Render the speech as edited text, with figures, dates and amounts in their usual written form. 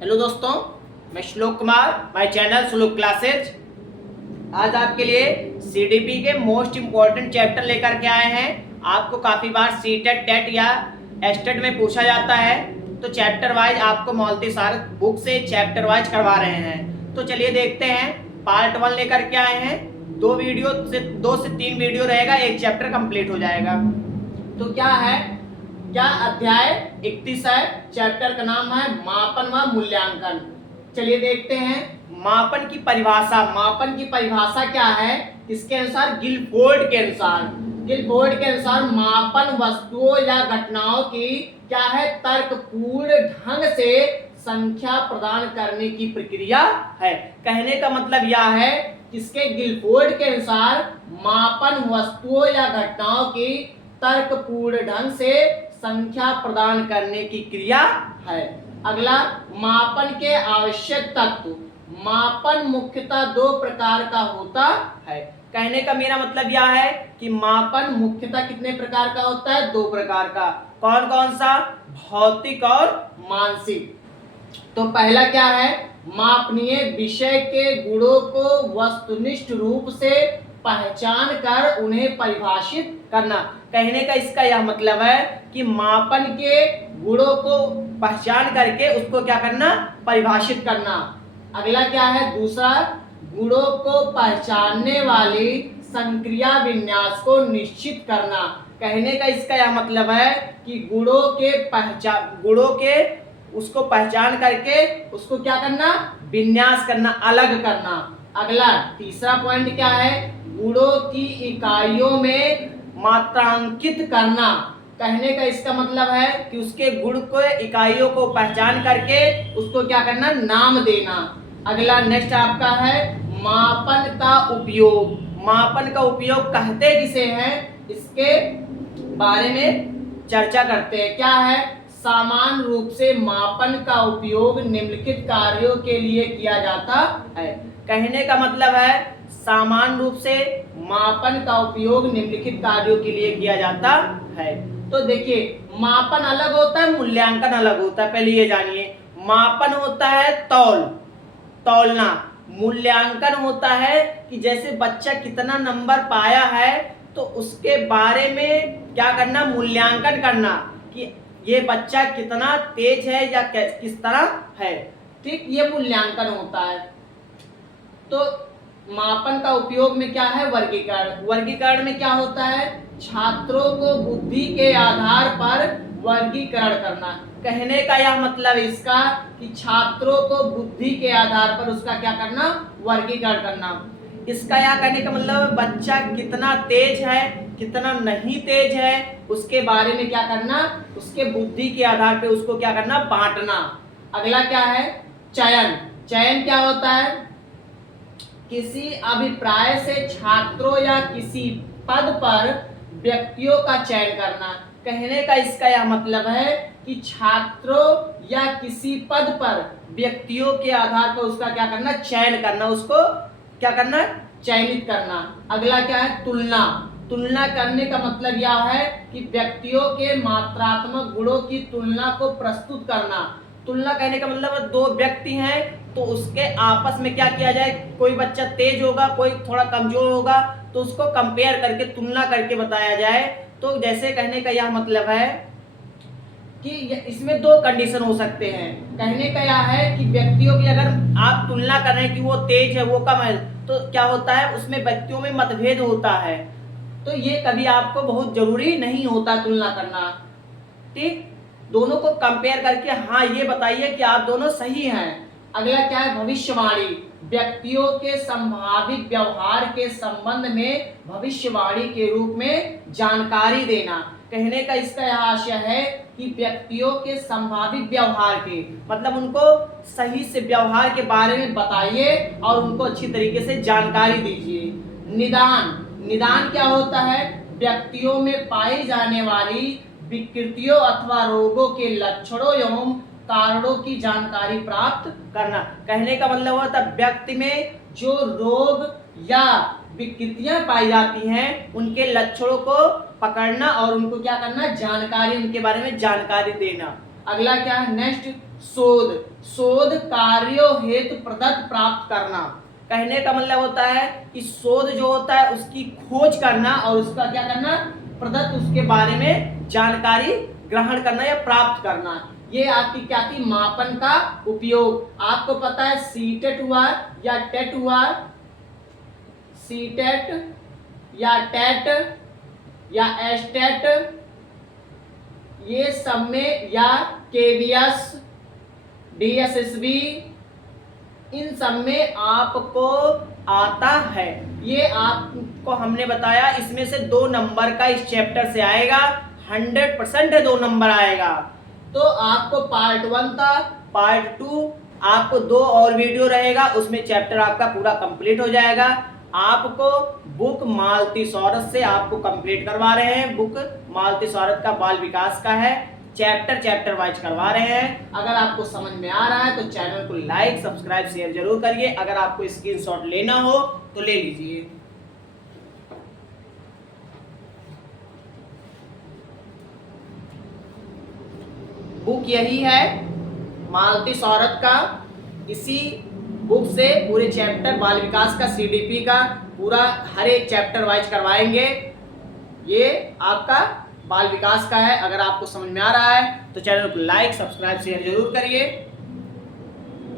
Hello दोस्तों, मैं श्लोक कुमार, माय चैनल श्लोक क्लासेज। आज आपके लिए सीडीपी के मोस्ट इम्पॉर्टेंट चैप्टर लेकर के आए हैं। आपको काफ़ी बार सीटेट टेट या एस्टेट में पूछा जाता है, तो चैप्टर वाइज आपको मौलती सार बुक से चैप्टर वाइज करवा रहे हैं। तो चलिए देखते हैं। पार्ट 1 लेकर के आए हैं। 2 से 3 वीडियो रहेगा, एक चैप्टर कंप्लीट हो जाएगा। तो क्या अध्याय 31 है। चैप्टर का नाम है मापन व मूल्यांकन। चलिए देखते हैं। मापन की परिभाषा क्या है? इसके अनुसार गिलफोर्ड के अनुसार मापन वस्तुओं या घटनाओं की क्या है? तर्कपूर्ण ढंग से संख्या प्रदान करने की प्रक्रिया है। कहने का मतलब यह है, इसके गिलफोर्ड के अनुसार मापन वस्तुओं या घटनाओं की तर्कपूर्ण ढंग से संख्या प्रदान करने की क्रिया है। अगला, मापन के आवश्यक तत्व। मापन मुख्यतः 2 प्रकार का होता है। कहने का मेरा मतलब यह है कि मापन मुख्यतः कितने प्रकार का होता है? 2 प्रकार का। कौन कौन सा? भौतिक और मानसिक। तो पहला क्या है? मापनीय विषय के गुणों को वस्तुनिष्ठ रूप से पहचान कर उन्हें परिभाषित करना। कहने का इसका यह मतलब है कि मापन के गुणों को पहचान करके उसको क्या करना? परिभाषित करना। अगला क्या है? दूसरा, गुणों को पहचानने वाली संक्रिया विन्यास को निश्चित करना। कहने का इसका यह मतलब है कि गुणों के उसको पहचान करके उसको क्या करना? विन्यास करना, अलग करना। अगला तीसरा पॉइंट क्या है? गुणों की इकाइयों में मात्रांकित करना। कहने का इसका मतलब है कि उसके गुण को इकाइयों को पहचान करके उसको क्या करना? नाम देना। अगला नेक्स्ट आपका है मापन का उपयोग। मापन का उपयोग कहते किसे हैं? इसके बारे में चर्चा करते हैं। क्या है? सामान्य रूप से मापन का उपयोग निम्नलिखित कार्यों के लिए किया जाता है। कहने का मतलब है सामान्य रूप से मापन का उपयोग निम्नलिखित कार्यों के लिए किया जाता है। तो देखिए, मापन अलग होता है, मूल्यांकन अलग होता है। पहले ये जानिए, मापन होता है तौलना। मूल्यांकन होता है कि जैसे बच्चा कितना नंबर पाया है तो उसके बारे में क्या करना? मूल्यांकन करना कि ये बच्चा कितना तेज है या किस तरह है। ठीक, ये मूल्यांकन होता है। तो मापन का उपयोग में क्या है? वर्गीकरण में क्या होता है? छात्रों को बुद्धि के आधार पर वर्गीकरण करना। कहने का यह मतलब इसका कि छात्रों को बुद्धि के आधार पर उसका क्या करना? वर्गीकरण करना। इसका यह कहने का मतलब बच्चा कितना तेज है, कितना नहीं तेज है, उसके बारे में क्या करना? उसके बुद्धि के आधार पर उसको क्या करना? बांटना। अगला क्या है? चयन क्या होता है? किसी अभिप्राय से छात्रों या किसी पद पर व्यक्तियों का चयन करना। कहने का इसका यह मतलब है कि छात्रों या किसी पद पर व्यक्तियों के आधार पर उसका क्या करना? चयन करना, उसको क्या करना? चयनित करना। अगला क्या है? तुलना करने का मतलब यह है कि व्यक्तियों के मात्रात्मक गुणों की तुलना को प्रस्तुत करना। तुलना कहने का मतलब 2 व्यक्ति हैं तो उसके आपस में क्या किया जाए? कोई बच्चा तेज होगा, कोई थोड़ा कमजोर होगा, तो उसको कंपेयर करके, तुलना करके बताया जाए। तो जैसे कहने का यह मतलब है कि इसमें 2 कंडीशन हो सकते हैं। कहने का यह है कि व्यक्तियों की अगर आप तुलना कर रहे हैं कि वो तेज है, वो कम है, तो क्या होता है? उसमें व्यक्तियों में मतभेद होता है। तो ये कभी आपको बहुत जरूरी नहीं होता तुलना करना। ठीक, दोनों को कंपेयर करके हाँ ये बताइए कि आप दोनों सही हैं। अगला क्या है? भविष्यवाणी। व्यक्तियों के संभावित व्यवहार के संबंध में भविष्यवाणी के रूप में जानकारी देना। कहने का इसका यह आशय है कि व्यक्तियों के संभावित व्यवहार के मतलब उनको सही से व्यवहार के बारे में बताइए और उनको अच्छी तरीके से जानकारी दीजिए। निदान क्या होता है? व्यक्तियों में पाई जाने वाली विकृतियों अथवा रोगों के लक्षणों एवं कारणों की जानकारी प्राप्त करना। कहने का मतलब होता है व्यक्ति में जो रोग या विकृतियां पाई जाती हैं उनके लक्षणों को पकड़ना और उनको क्या करना? जानकारी, उनके बारे में जानकारी देना। अगला क्या है नेक्स्ट, शोध। शोध कार्यों हेतु प्रदत्त प्राप्त करना। कहने का मतलब होता है कि शोध जो होता है उसकी खोज करना और उसका क्या करना, प्रदत्त उसके बारे में जानकारी ग्रहण करना या प्राप्त करना। ये आपकी क्या थी, मापन का उपयोग। आपको पता है सीटेट हुआ या टेट हुआ, सीटेट या टेट या एस्टेट, ये सब में, या केवीएस, डीएसएसबी, इन सब में आपको आता है। ये आपको हमने बताया, इसमें से 2 नंबर का इस चैप्टर से आएगा, 100% 2 नंबर आएगा। तो आपको पार्ट 1 था, पार्ट 2 आपको 2 और वीडियो रहेगा, उसमें चैप्टर आपका पूरा कंप्लीट हो जाएगा। आपको बुक मालती सौरत से आपको कंप्लीट करवा रहे हैं। बुक मालती सौरत का बाल विकास का है, चैप्टर वाइज करवा रहे हैं। अगर आपको समझ में आ रहा है तो चैनल को लाइक सब्सक्राइब शेयर जरूर करिए। अगर आपको स्क्रीनशॉट लेना हो तो ले लीजिए। बुक यही है मालती सौरत का, इसी बुक से पूरे चैप्टर बाल विकास का, सीडीपी का पूरा हर एक चैप्टर वाइज करवाएंगे। ये आपका बाल विकास का है। अगर आपको समझ में आ रहा है तो चैनल को लाइक सब्सक्राइब शेयर जरूर करिए।